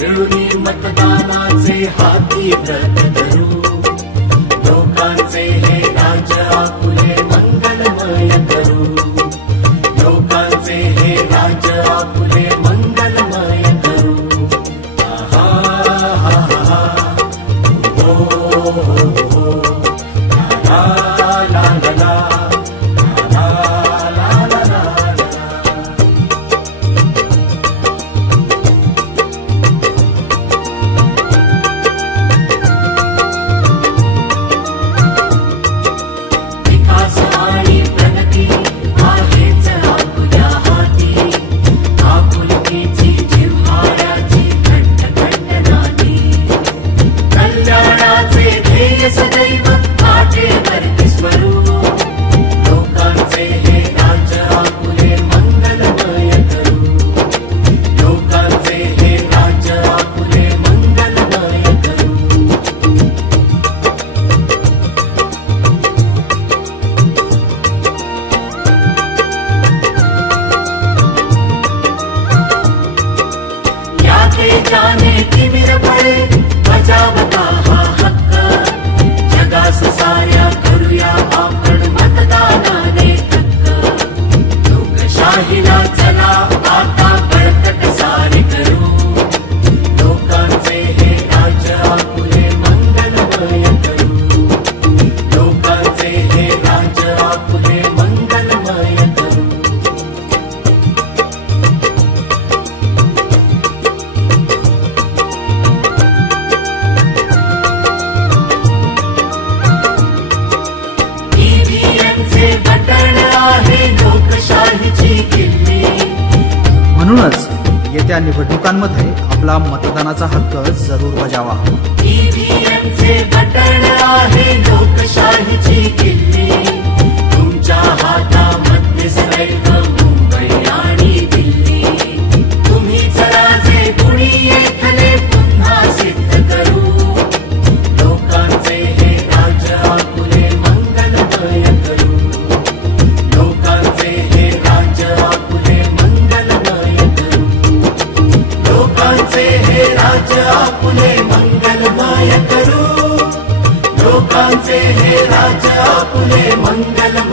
मिळूनी मतदानाचे हाती व्रत धरू, लोकांचे हे राज्य आपुले मंगलमय करू, लोकांचे हे राज्य आपुले मंगलमय करू. जाने तिमिर पडे बजावता हा हक्क, जगास साऱ्या करूया आपण मतदानाने थक्क. लोकशाहीला चला आता बळकट सारे करू, लोकांचे हे राज्य आपुले मंगलमय करू, लोकांचे हे राज्य आपुले मंगलमय करू. म्हणूनच येत्या निवडणुकांमध्ये आपला मतदानाचा हक्क जरूर बजावा. ईव्हीएमचे बटण आहे लोकशाहीची किल्ली, तुमच्या हातामध्ये सदैव मुंबई आणि दिल्ली. तुम्ही जरा जे गुणी येथले पुन्हा सिद्ध करू, लोकांचे हे राज्य आपुले मंगलमय करू, लोकांचे हे राज्य आपुले मंगलमय करू, लोकांचे हे राज्य आपुले मंगलमय करू, लोकांचे हे राज्य आपुले मंगलमय